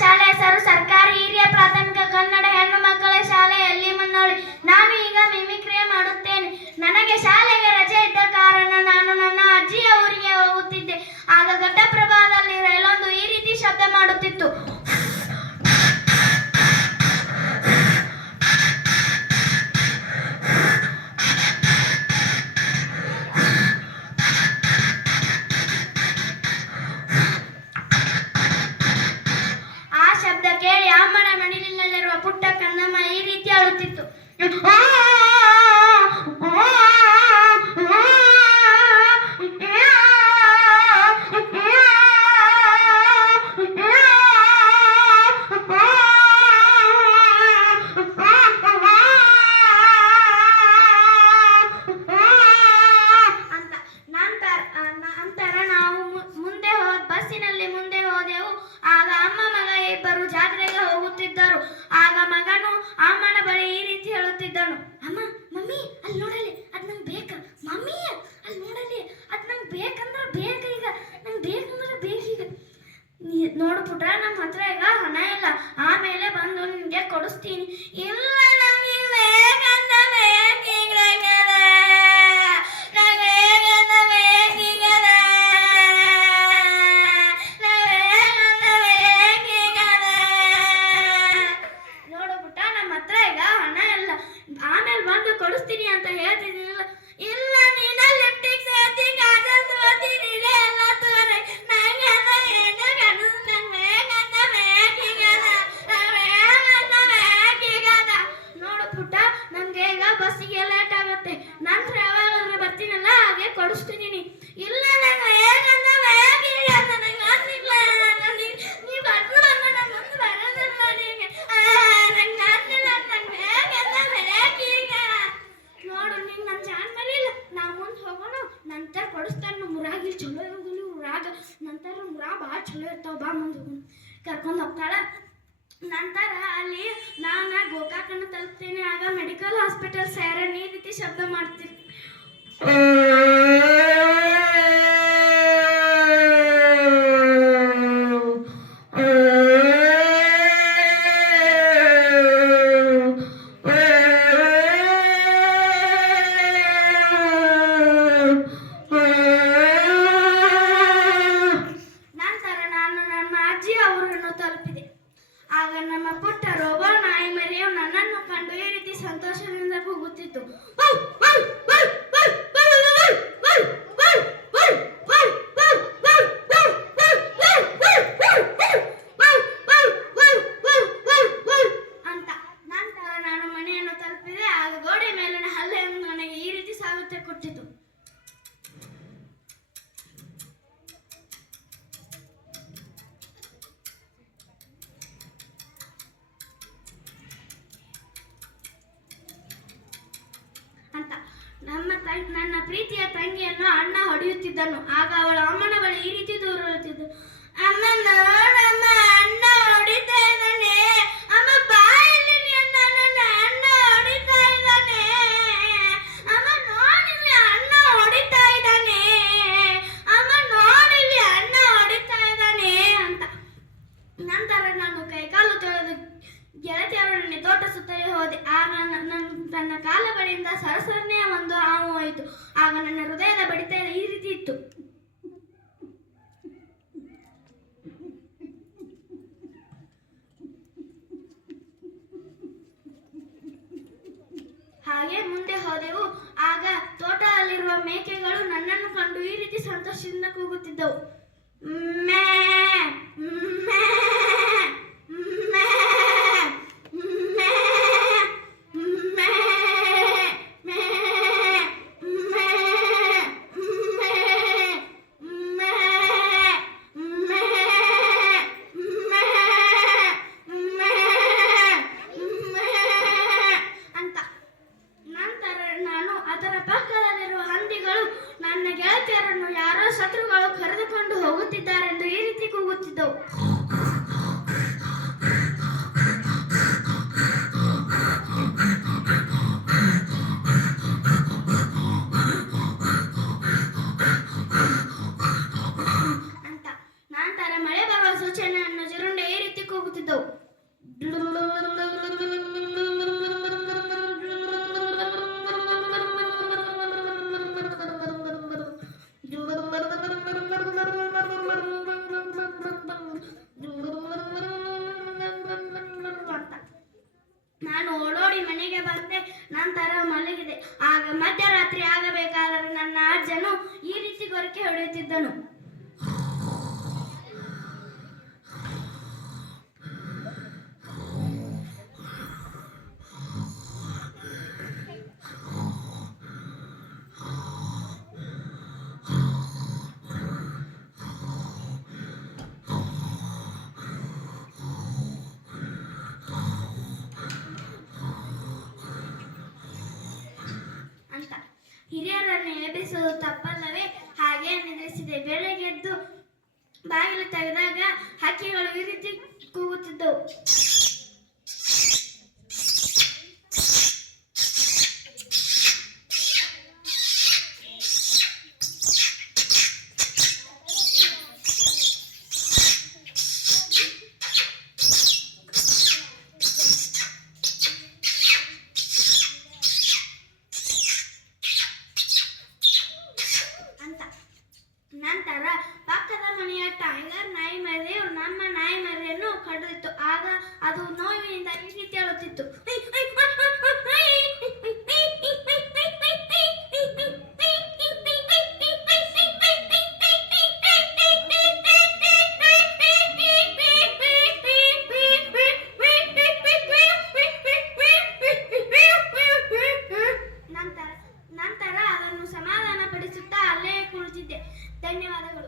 ಶಾಲೆ ಹೆಸರು ಸರ್ಕಾರಿ ಹಿರಿಯ ಪ್ರಾಥಮಿಕ ಕನ್ನಡ ಹೆಣ್ಣು ಮಕ್ಕಳ ಶಾಲೆ ಯಲ್ಲಿಮನ್ನೋಳಿ. ನಾನು ಈಗ ಮಿಮಿಕ್ರಿ ಮಾಡುತ್ತೇನೆ. ನನಗೆ ಶಾಲೆಗೆ ರಜೆ ಇದ್ದ ಕಾರಣ ನಾನು ನನ್ನ ಅಜ್ಜಿಯ ಊರಿಗೆ ಹೋಗುತ್ತಿದ್ದೆ. ಆಗ ಘಟ್ಟಪ್ರಭಾದಲ್ಲಿ ರೈಲೊಂದು ಈ ರೀತಿ ಶಬ್ದ ಮಾಡುತ್ತಿತ್ತು. ಆ ಶಬ್ದ ಕೇಳಿ ಅಮ್ಮನ ಮಡಿಲಿನಲ್ಲಿರುವ ಪುಟ್ಟ ಕಂದಮ್ಮ ಈ ರೀತಿ ಅಳುತ್ತಿತ್ತು. ನಂತರ ನಾವು ಬಸ್ಸಿನಲ್ಲಿ ಮುಂದೆ ಹೋದೆವು. ಆಗ ಅಮ್ಮ ಮಗ ಇಬ್ಬರು ಜಾತ್ರೆಗೆ ಹೋಗುತ್ತಿದ್ದರು. ಆಗ ಮಗನು ಅಮ್ಮನ ಬಳಿ ಈ ರೀತಿ ಹೇಳುತ್ತಿದ್ದನು. ಅಮ್ಮ, ಮಮ್ಮಿ ಅಲ್ಲಿ ನೋಡಲಿ, ಅದ್ ನಂಗೆ ಬೇಕ. ಮಮ್ಮಿ ಅಲ್ಲಿ ನೋಡಲಿ, ಅದ್ ನಂಗೆ ಬೇಕಂದ್ರೆ ಬೇಕ, ಈಗ ನಂಗೆ ಬೇಕಂದ್ರೆ ಬೇಕೀಗ. ನೋಡು ಪುಟ್ಟ, ನಮ್ಮ ಹತ್ರ ಈಗ ಹಣ ಇಲ್ಲ, ಆಮೇಲೆ ಬಂದು ನಿನ್ಗೆ ಕೊಡಿಸ್ತೀನಿ. ಇಲ್ಲ, ನಮಗೆ ಬೇಕಂತ ಬೇಕೀಗ. ಆಮೇಲೆ ಬಂದು ಕೊಡಿಸ್ತೀನಿ ಅಂತ ಹೇಳ್ತಿದ್ದೀನಿಲ್ಲ. ಇಲ್ಲ, ನೀನ ಲಿಫ್ಟಿಗೆ ಸೇರ್ತಿ, ಗಾಜಲ್ ತಗೋತೀನಿ, ಎಲ್ಲ ತಗೋರಿ. ನೋಡು ಪುಟ್ಟ, ನಮ್ಗೆ ಈಗ ಬಸ್ಸಿಗೆ ಲೇಟ್ ಆಗುತ್ತೆ. ನಂತರ ಯಾವಾಗಾದ್ರೂ ಬರ್ತೀನಲ್ಲ, ಹಾಗೆ ಕೊಡಿಸ್ತಿದ್ದೀನಿ. ಇಲ್ಲ, ನಂಗೆ ಹೇಗಂತ ಬೇಕೀಗ, ನನಗೆ ಅಂದಿಲ್ಲ. ನೀವು ಬರ್ದು ನಂಗೆ ಬರೋದಿಲ್ಲ. ನಿಮಗೆ ನಂಗೆ ಅಂದಿಲ್ಲ, ನಂಗೆ ಹೇಗಂತ ಬೇಕೀಗ. ನೋಡು, ನೀನು ನನ್ನ ಚಾನ್ ಮೇಲೆ ಇಲ್ಲ, ನಾವು ಮುಂದೆ ಹೋಗೋಣ. ನಂತರ ಕೊಡಿಸ್ತಾನೆ. ಮುರಾಗಿ ಚಲೋ ಇರೋದಿಲ್ಲ, ಊರಾಗ ನಂತರ ಮುರಾ ಭಾಳ ಚಲೋ ಇರ್ತಾವ. ಬಾ ಮುಂದೆ ಹೋಗೋಣ. ಕರ್ಕೊಂಡು ಹೋಗ್ತಾಳ. ನಂತರ ಅಲ್ಲಿ ನಾನು ಗೋಕಾಕನ್ನು ತಲುಪ್ತೇನೆ. ಆಗ ಮೆಡಿಕಲ್ ಹಾಸ್ಪಿಟಲ್ ಸೈರನ್ ಈ ರೀತಿ ಶಬ್ದ ಮಾಡ್ತೀನಿ. ನಂತರ ನಾನು ನಮ್ಮ ಅಜ್ಜಿಯ ಊರನ್ನು ತಲುಪಿದೆ. ಆಗ ನಮ್ಮ ಪುಟ್ಟ ರೋಬೋ ನಾಯಿ ಮರಿಯು ನನ್ನನ್ನು ಕಂಡು ಈ ರೀತಿ ಸಂತೋಷದಿಂದ ಕೂಗುತ್ತಿತ್ತು. ಅಂತ. ನಂತರ ನಾನು ಮನೆಯನ್ನು ತಲುಪಿದೆ. ಆಗ ಗೋಡೆ ಮೇಲಿನ ಹಲ್ಲೆಯನ್ನು ನನಗೆ ಈ ರೀತಿ ಸಾಗುತ್ತೆ ಕೊಟ್ಟಿತು. ಅಂತ. ನನ್ನ ಪ್ರೀತಿಯ ತಂಗಿಯನ್ನು ಅಣ್ಣ ಹೊಡೆಯುತ್ತಿದ್ದನು. ಆಗ ಅವಳ ಅಮ್ಮನ ಬಳಿ ಈ ರೀತಿ ದೂರುತ್ತಿದ್ದು. ಅಮ್ಮ, ನೋಡಮ್ಮ, ಅಣ್ಣ ಹೊಡಿತಾ ಇದ್ದಾನೆ. ಅಮ್ಮ, ಬಾಯಲ್ಲಿ ನನ್ನ ಅಣ್ಣ ಹೊಡಿತಾ ಇದ್ದಾನೆ. ಅಮ್ಮ, ನೋಡಿಲ್ಲಿ, ಅಣ್ಣ ಹೊಡಿತಾ ಇದ್ದಾನೆ. ಅಮ್ಮ, ನೋಡಿಲ್ಲಿ, ಅಣ್ಣ ಹೊಡಿತಾ ಇದ್ದಾನೆ ಅಂತ. ನಂತರ ನಾನು ಕೈಕಾಲು ತೊಳೆದು ಗೆಳತಿಯರೊಡನೆ ತೋಟ ಸುತ್ತಲೇ ಹೋದೆ. ಆಗ ನನ್ನ ಕಾಲ ಬಳಿಯಿಂದ ಸರಸರನೆಯ ಒಂದು ಹಾವು ಹೋಯಿತು. ಆಗ ನನ್ನ ಹೃದಯದ ಬಡಿತ ಈ ರೀತಿ ಇತ್ತು. ಹಾಗೆ ಮುಂದೆ ಹೋದೆವು. ಆಗ ತೋಟದಲ್ಲಿರುವ ಮೇಕೆಗಳು ನನ್ನನ್ನು ಕಂಡು ಈ ರೀತಿ ಸಂತೋಷದಿಂದ ಕೂಗುತ್ತಿದ್ದವು. ಮೇ ಮೇ ಮೇ ನನ್ನ ಗೆಳತಿಯರನ್ನು ಯಾರೋ ಶತ್ರುಗಳು ಕರೆದುಕೊಂಡು ಹೋಗುತ್ತಿದ್ದಾರೆಂದು ಈ ರೀತಿ ಕೂಗುತ್ತಿದ್ದವು. ಅಂತ. ನಂತರ ಮಳೆ ಬರುವ ಸೂಚನೆಯನ್ನು ಜಿರುಂಡೆ ಈ ರೀತಿ ಕೂಗುತ್ತಿದ್ದವು. ಮನೆಗೆ ಬಂದೆ, ನಂತರ ಮಲಗಿದೆ. ಆಗ ಮಧ್ಯರಾತ್ರಿ ಆಗಬೇಕಾದರೆ ನನ್ನ ಅಜ್ಜನು ಈ ರೀತಿ ಗೊರಕೆ ಹೊಡೆಯುತ್ತಿದ್ದನು. ಅಂತ ಹಿರಿಯರನ್ನು ಎಬ್ಬಿಸುವುದು ತಪ್ಪಲ್ಲವೇ? ಹಾಗೆ ನಿದ್ರಿಸಿದೆ. ಬೆಳಗ್ಗೆದ್ದು ಬಾಗಿಲು ತೆಗೆದಾಗ ಹಕ್ಕಿಗಳು ಈ ರೀತಿ ಕೂಗುತ್ತಿದ್ದವು. ನಂತರ ಪಕ್ಕದ ಮನೆಯ ಟೈಗರ್ ನಾಯಿ ಮರಿಯು ನಮ್ಮ ನಾಯಿ ಮರಿಯನ್ನು ಕಡಿದಿತ್ತು. ಆಗ ಅದು ನೋವಿನಿಂದ ಈ ರೀತಿ ಹೇಳುತ್ತಿತ್ತು,